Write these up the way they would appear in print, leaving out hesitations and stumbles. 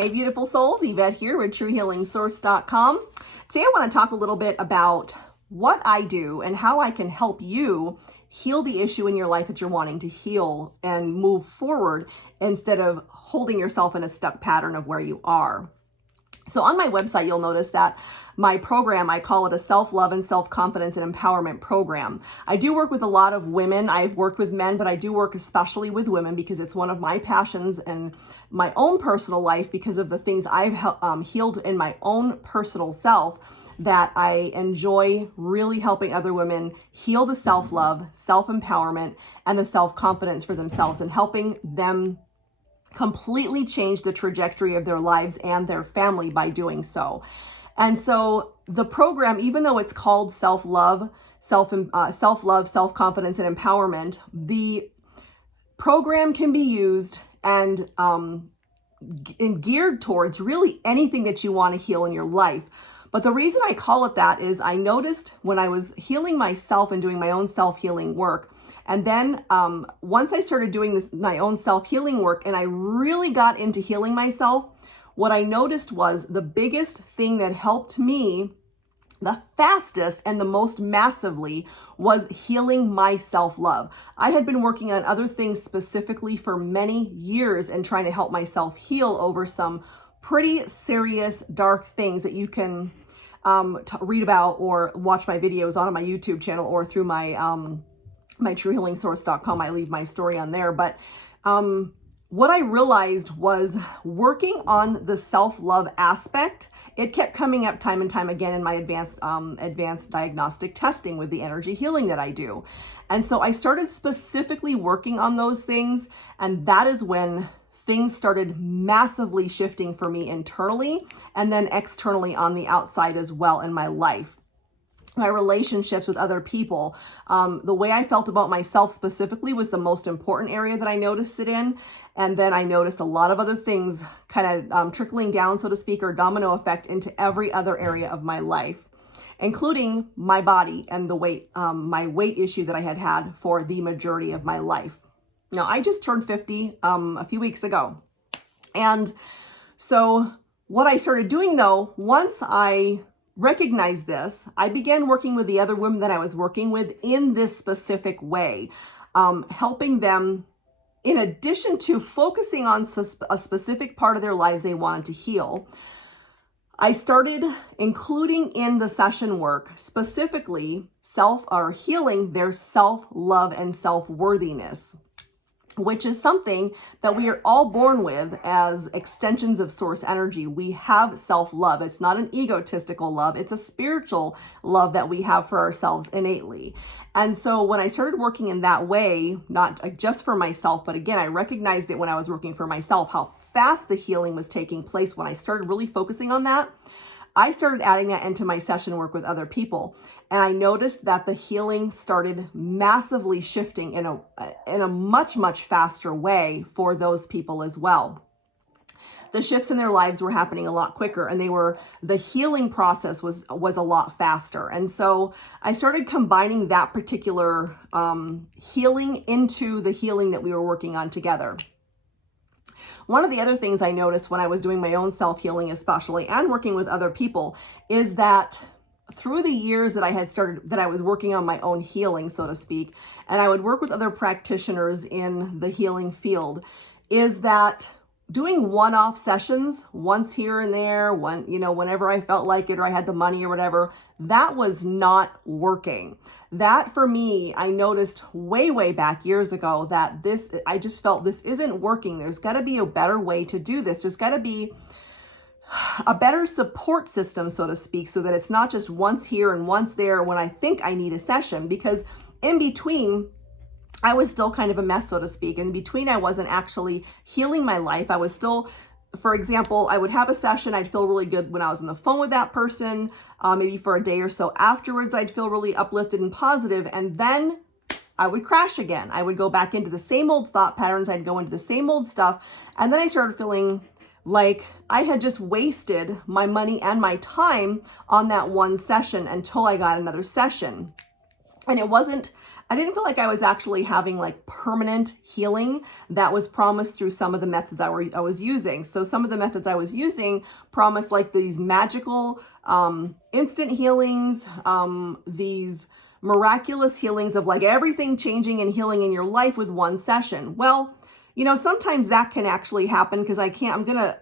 Hey, beautiful souls, Yvette here with TrueHealingSource.com. Today I want to talk a little bit about what I do and how I can help you heal the issue in your life that you're wanting to heal and move forward instead of holding yourself in a stuck pattern of where you are. So on my website, you'll notice that my program, I call it a self-love and self-confidence and empowerment program. I do work with a lot of women. I've worked with men, but I do work especially with women because it's one of my passions and my own personal life because of the things I've healed in my own personal self that I enjoy really helping other women heal the self-love, self-empowerment, and the self-confidence for themselves and helping them completely change the trajectory of their lives and their family by doing so. And so the program, even though it's called self-love, self-confidence, and empowerment, the program can be used and geared towards really anything that you want to heal in your life. But the reason I call it that is I noticed when I was healing myself and doing my own self-healing work, and then once I started doing my own self-healing work and I really got into healing myself, what I noticed was the biggest thing that helped me the fastest and the most massively was healing my self-love. I had been working on other things specifically for many years and trying to help myself heal over some pretty serious, dark things that you can read about or watch my videos on my YouTube channel or through my TrueHealingSource.com. I leave my story on there. But what I realized was working on the self-love aspect, it kept coming up time and time again in my advanced diagnostic testing with the energy healing that I do. And so I started specifically working on those things. And that is when things started massively shifting for me internally and then externally on the outside as well in my life. My relationships with other people, the way I felt about myself specifically was the most important area that I noticed it in. And then I noticed a lot of other things kind of trickling down, so to speak, or domino effect into every other area of my life, including my body and the weight, my weight issue that I had had for the majority of my life. Now, I just turned 50 a few weeks ago. And so what I started doing though, once I recognized this, I began working with the other women that I was working with in this specific way, helping them in addition to focusing on a specific part of their lives they wanted to heal. I started including in the session work specifically healing their self-love and self-worthiness, which is something that we are all born with as extensions of source energy. We have self-love. It's not an egotistical love. It's a spiritual love that we have for ourselves innately. And so when I started working in that way, not just for myself, but again, I recognized it when I was working for myself, how fast the healing was taking place when I started really focusing on that. I started adding that into my session work with other people. And I noticed that the healing started massively shifting in a much, much faster way for those people as well. The shifts in their lives were happening a lot quicker and the healing process was a lot faster. And so I started combining that particular healing into the healing that we were working on together. One of the other things I noticed when I was doing my own self-healing especially and working with other people is that through the years that I was working on my own healing, so to speak, and I would work with other practitioners in the healing field, is that doing one-off sessions once here and there, whenever I felt like it or I had the money or whatever, that was not working. That for me, I noticed way, way back years ago that I just felt this isn't working. There's got to be a better way to do this. There's got to be a better support system, so to speak, so that it's not just once here and once there when I think I need a session, because in between, I was still kind of a mess, so to speak. In between, I wasn't actually healing my life. I was still, for example, I would have a session. I'd feel really good when I was on the phone with that person. Maybe for a day or so afterwards, I'd feel really uplifted and positive. And then I would crash again. I would go back into the same old thought patterns. I'd go into the same old stuff. And then I started feeling like I had just wasted my money and my time on that one session until I got another session. And it wasn't I didn't feel like I was actually having like permanent healing that was promised through some of the methods I was using. So some of the methods I was using promised like these magical instant healings, these miraculous healings of like everything changing and healing in your life with one session. Well, sometimes that can actually happen because I'm going to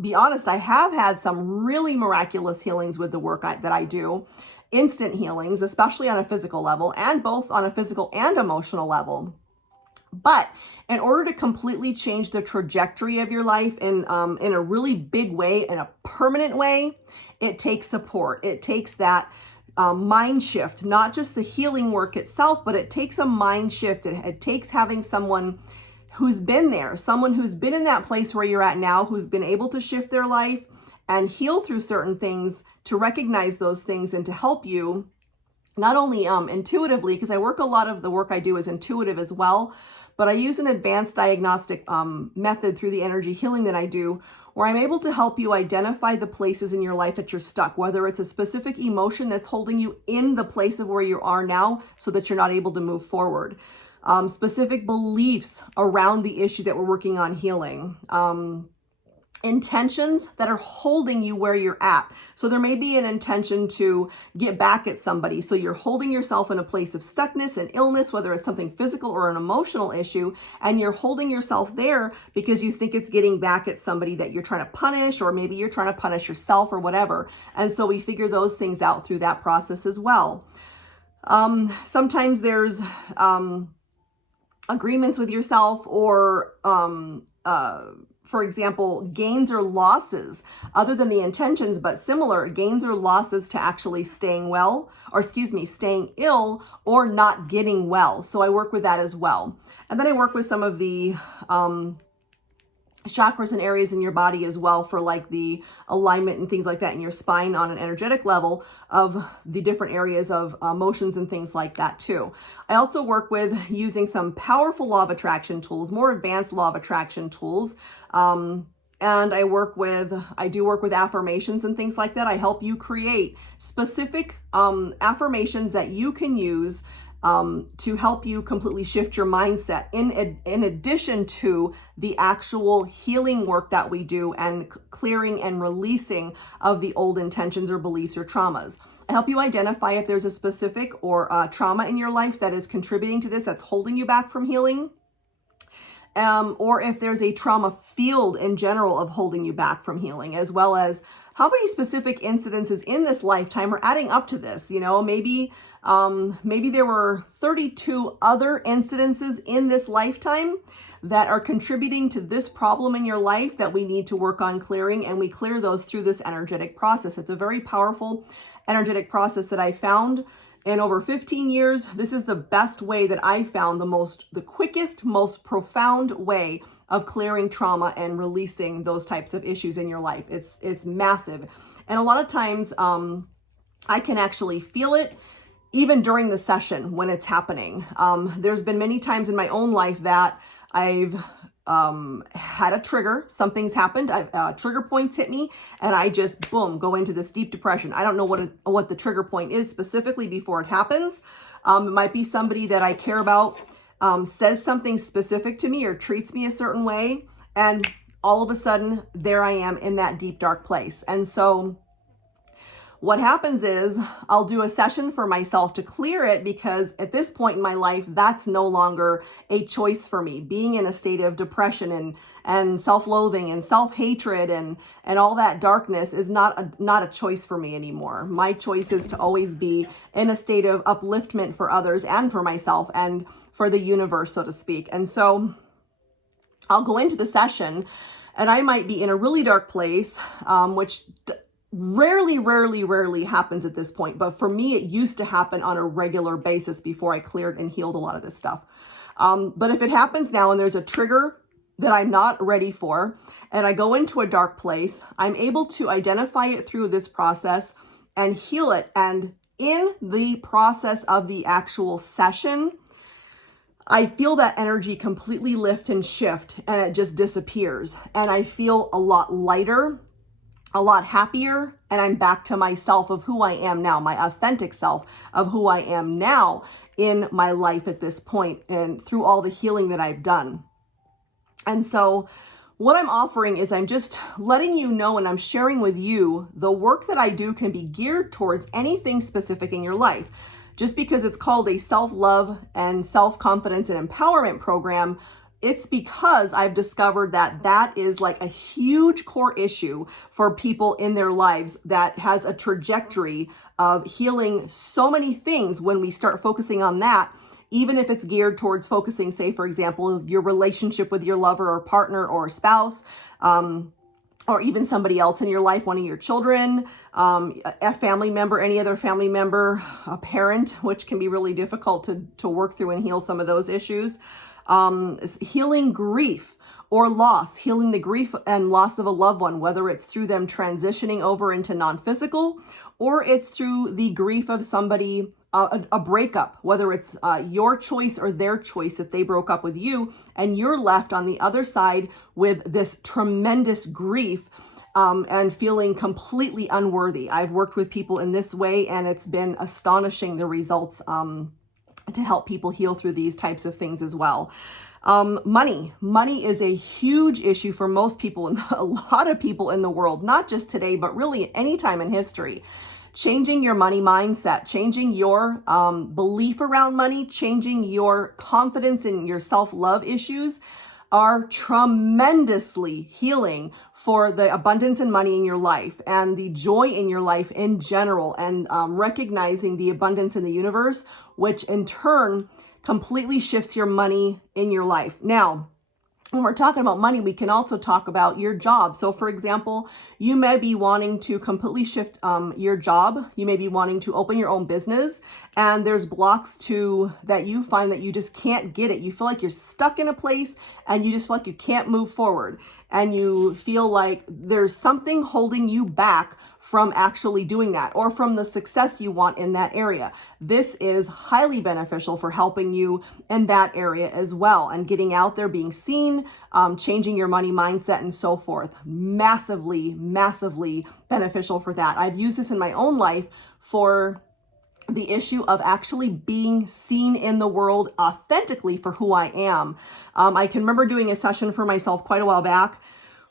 be honest, I have had some really miraculous healings with the work that I do. Instant healings, especially on a physical level, and both on a physical and emotional level. But in order to completely change the trajectory of your life in a really big way, in a permanent way, it takes support. It takes that mind shift, not just the healing work itself, but it takes a mind shift. It takes having someone who's been there, someone who's been in that place where you're at now, who's been able to shift their life and heal through certain things, to recognize those things and to help you not only intuitively, because a lot of the work I do is intuitive as well, but I use an advanced diagnostic method through the energy healing that I do, where I'm able to help you identify the places in your life that you're stuck, whether it's a specific emotion that's holding you in the place of where you are now so that you're not able to move forward. Specific beliefs around the issue that we're working on healing. Intentions that are holding you where you're at. So there may be an intention to get back at somebody. So you're holding yourself in a place of stuckness and illness, whether it's something physical or an emotional issue, and you're holding yourself there because you think it's getting back at somebody that you're trying to punish, or maybe you're trying to punish yourself or whatever. And so we figure those things out through that process as well. Sometimes there's agreements with yourself, or for example, gains or losses, other than the intentions, but similar gains or losses to actually staying ill or not getting well. So I work with that as well. And then I work with some of the chakras and areas in your body as well, for like the alignment and things like that in your spine on an energetic level of the different areas of emotions and things like that too. I also work with using some powerful law of attraction tools, more advanced law of attraction tools. And I do work with affirmations and things like that. I help you create specific affirmations that you can use to help you completely shift your mindset, in addition to the actual healing work that we do and clearing and releasing of the old intentions or beliefs or traumas. I help you identify if there's a specific or trauma in your life that is contributing to this, that's holding you back from healing. Or if there's a trauma field in general of holding you back from healing, as well as how many specific incidences in this lifetime are adding up to this. Maybe there were 32 other incidences in this lifetime that are contributing to this problem in your life that we need to work on clearing, and we clear those through this energetic process. It's a very powerful energetic process that I found in over 15 years. This is the best way that I found, the quickest, most profound way of clearing trauma and releasing those types of issues in your life. It's massive. And a lot of times I can actually feel it even during the session when it's happening. There's been many times in my own life that I've had a trigger, something's happened, trigger points hit me, and I just, boom, go into this deep depression. I don't know what the trigger point is specifically before it happens. It might be somebody that I care about says something specific to me or treats me a certain way, and all of a sudden, there I am in that deep, dark place. And so what happens is I'll do a session for myself to clear it, because at this point in my life, that's no longer a choice for me. Being in a state of depression and self-loathing and self-hatred and all that darkness is not a choice for me anymore. My choice is to always be in a state of upliftment for others and for myself and for the universe, so to speak. And so I'll go into the session and I might be in a really dark place, which rarely happens at this point. But for me, it used to happen on a regular basis before I cleared and healed a lot of this stuff. But if it happens now and there's a trigger that I'm not ready for, and I go into a dark place, I'm able to identify it through this process and heal it. And in the process of the actual session, I feel that energy completely lift and shift, and it just disappears. And I feel a lot lighter. a lot happier, and I'm back to myself of who I am now, my authentic self of who I am now in my life at this point and through all the healing that I've done. And so what I'm offering is I'm just letting you know, and I'm sharing with you, the work that I do can be geared towards anything specific in your life. Just because it's called a self-love and self-confidence and empowerment program, it's because I've discovered that that is like a huge core issue for people in their lives that has a trajectory of healing so many things when we start focusing on that. Even if it's geared towards focusing, say, for example, your relationship with your lover or partner or spouse, or even somebody else in your life, one of your children, a family member, any other family member, a parent, which can be really difficult to work through and heal some of those issues. Healing grief or loss, healing the grief and loss of a loved one, whether it's through them transitioning over into non-physical, or it's through the grief of somebody, a breakup, whether it's your choice or their choice that they broke up with you, and you're left on the other side with this tremendous grief and feeling completely unworthy. I've worked with people in this way, and it's been astonishing, the results to help people heal through these types of things as well. Money is a huge issue for most people and a lot of people in the world, not just today, but really any time in history. Changing your money mindset, changing your belief around money, changing your confidence in your self-love issues are tremendously healing for the abundance and money in your life and the joy in your life in general, and recognizing the abundance in the universe, which in turn completely shifts your money in your life. Now, when we're talking about money, we can also talk about your job. So for example, you may be wanting to completely shift your job. You may be wanting to open your own business, and there's blocks to that you find that you just can't get it. You feel like you're stuck in a place and you just feel like you can't move forward. And you feel like there's something holding you back from actually doing that, or from the success you want in that area. This is highly beneficial for helping you in that area as well, and getting out there, being seen, changing your money mindset and so forth. Massively, massively beneficial for that. I've used this in my own life for the issue of actually being seen in the world authentically for who I am. I can remember doing a session for myself quite a while back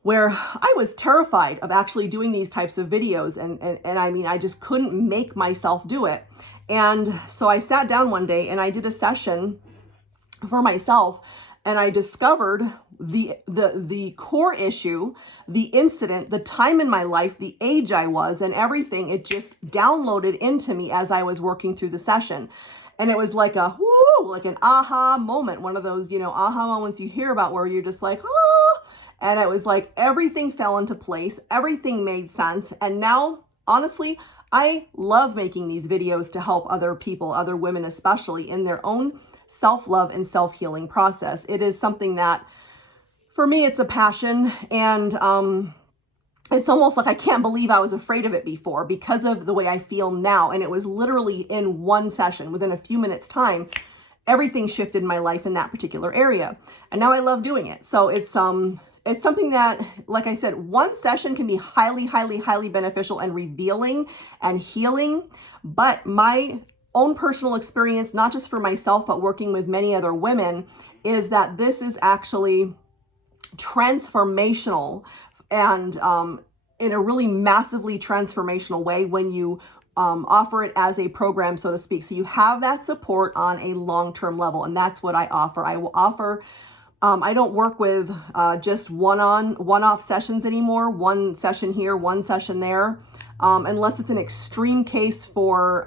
where I was terrified of actually doing these types of videos. And I mean, I just couldn't make myself do it. And so I sat down one day and I did a session for myself, and I discovered the core issue, the incident, the time in my life, the age I was, and everything. It just downloaded into me as I was working through the session. And it was like a whoo, like an aha moment, one of those, aha moments you hear about where you're just like, ah. And it was like everything fell into place, everything made sense. And now, honestly, I love making these videos to help other people, other women especially, in their own self-love and self-healing process. It is something that, for me, it's a passion. And it's almost like I can't believe I was afraid of it before because of the way I feel now. And it was literally in one session, within a few minutes time, everything shifted in my life in that particular area. And now I love doing it. So it's something that, like I said, one session can be highly, highly, highly beneficial and revealing and healing. But my own personal experience, not just for myself, but working with many other women, is that this is actually transformational, and in a really massively transformational way when you offer it as a program, so to speak. So you have that support on a long-term level, and that's what I offer. I will offer I don't work with just one-off sessions anymore, one session here, one session there, unless it's an extreme case for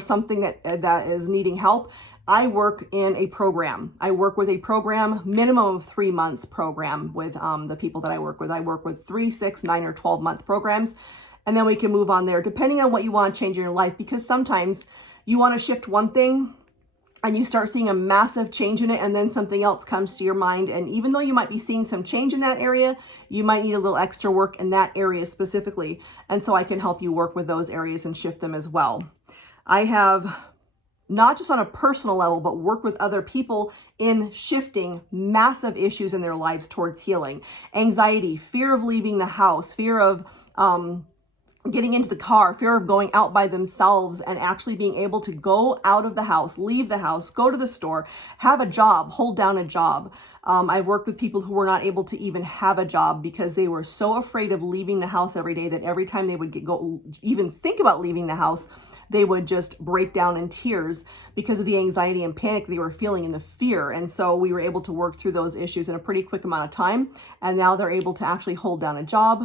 something that is needing help. I work in a program. I work with a program, minimum of 3 months program with the people that I work with. I work with 3, 6, 9, or 12-month programs, and then we can move on there depending on what you want to change in your life, because sometimes you want to shift one thing and you start seeing a massive change in it, and then something else comes to your mind. And even though you might be seeing some change in that area, you might need a little extra work in that area specifically. And so I can help you work with those areas and shift them as well. I have, not just on a personal level, but work with other people in shifting massive issues in their lives towards healing. Anxiety, fear of leaving the house, fear of getting into the car, fear of going out by themselves and actually being able to go out of the house, leave the house, go to the store, have a job, hold down a job. I've worked with people who were not able to even have a job because they were so afraid of leaving the house every day that every time they would even think about leaving the house, they would just break down in tears because of the anxiety and panic they were feeling and the fear. And so we were able to work through those issues in a pretty quick amount of time. And now they're able to actually hold down a job.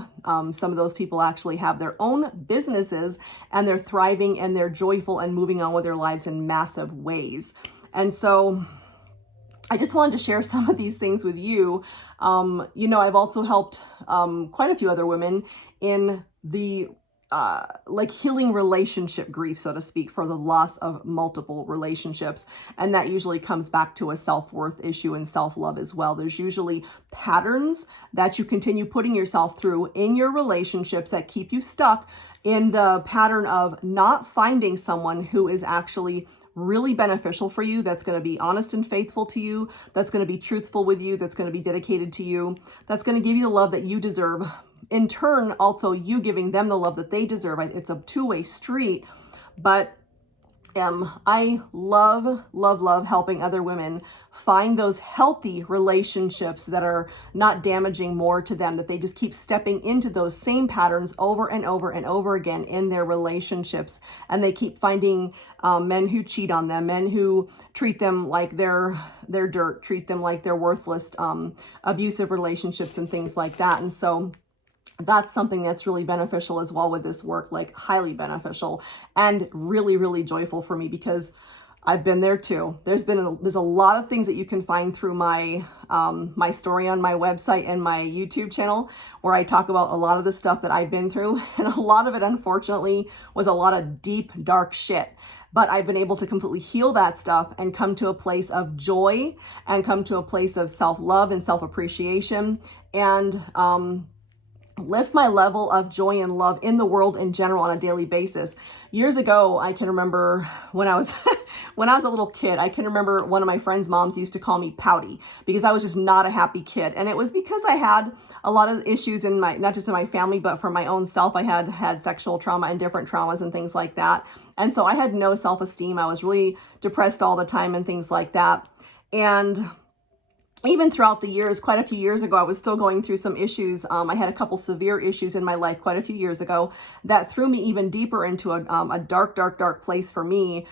Some of those people actually have their own businesses and they're thriving and they're joyful and moving on with their lives in massive ways. And so I just wanted to share some of these things with you. I've also helped quite a few other women in the like healing relationship grief, so to speak, for the loss of multiple relationships. And that usually comes back to a self-worth issue and self-love as well. There's usually patterns that you continue putting yourself through in your relationships that keep you stuck in the pattern of not finding someone who is actually really beneficial for you, that's going to be honest and faithful to you, that's going to be truthful with you, that's going to be dedicated to you, that's going to give you the love that you deserve. In turn, also you giving them the love that they deserve. It's a two-way street, but I love helping other women find those healthy relationships that are not damaging more to them, that they just keep stepping into those same patterns over and over and over again in their relationships. And they keep finding men who cheat on them, men who treat them like they're dirt, treat them like they're worthless, abusive relationships and things like that. And so that's something that's really beneficial as well with this work, like highly beneficial and really, really joyful for me because I've been there too. There's a lot of things that you can find through my my story on my website and my YouTube channel where I talk about a lot of the stuff that I've been through. And a lot of it, unfortunately, was a lot of deep, dark shit. But I've been able to completely heal that stuff and come to a place of joy and come to a place of self-love and self-appreciation and lift my level of joy and love in the world in general on a daily basis. Years ago, I can remember when I was when I was a little kid, I can remember one of my friends' moms used to call me pouty because I was just not a happy kid. And it was because I had a lot of issues in my, not just in my family, but for my own self. I had sexual trauma and different traumas and things like that. And so I had no self-esteem. I was really depressed all the time and things like that. And even throughout the years, quite a few years ago, I was still going through some issues. I had a couple severe issues in my life quite a few years ago that threw me even deeper into a dark place for me,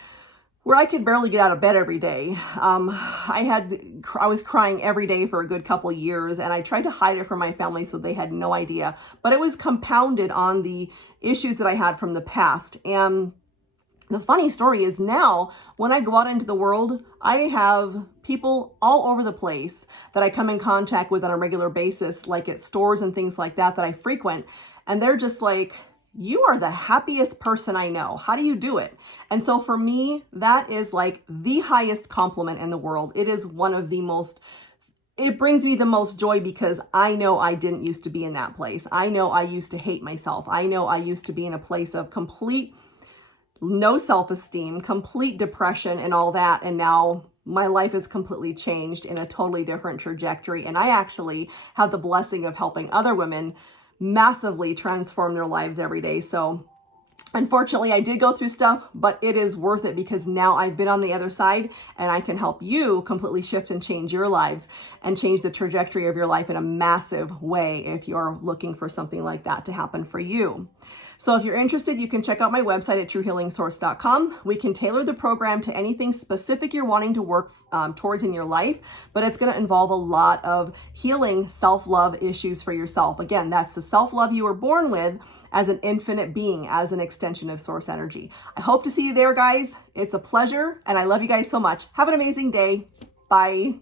where I could barely get out of bed every day. I was crying every day for a good couple years, and I tried to hide it from my family so they had no idea. But it was compounded on the issues that I had from the past. And the funny story is now, when I go out into the world, I have people all over the place that I come in contact with on a regular basis, like at stores and things like that I frequent. And they're just like, you are the happiest person I know. How do you do it? And so for me, that is like the highest compliment in the world. It is one of the most, it brings me the most joy because I know I didn't used to be in that place. I know I used to hate myself. I know I used to be in a place of complete no self-esteem, complete depression and all that. And now my life is completely changed in a totally different trajectory. And I actually have the blessing of helping other women massively transform their lives every day. So unfortunately, I did go through stuff, but it is worth it because now I've been on the other side and I can help you completely shift and change your lives and change the trajectory of your life in a massive way if you're looking for something like that to happen for you. So if you're interested, you can check out my website at truehealingsource.com. We can tailor the program to anything specific you're wanting to work towards in your life, but it's going to involve a lot of healing self-love issues for yourself. Again, that's the self-love you were born with as an infinite being, as an extension of source energy. I hope to see you there, guys. It's a pleasure, and I love you guys so much. Have an amazing day. Bye.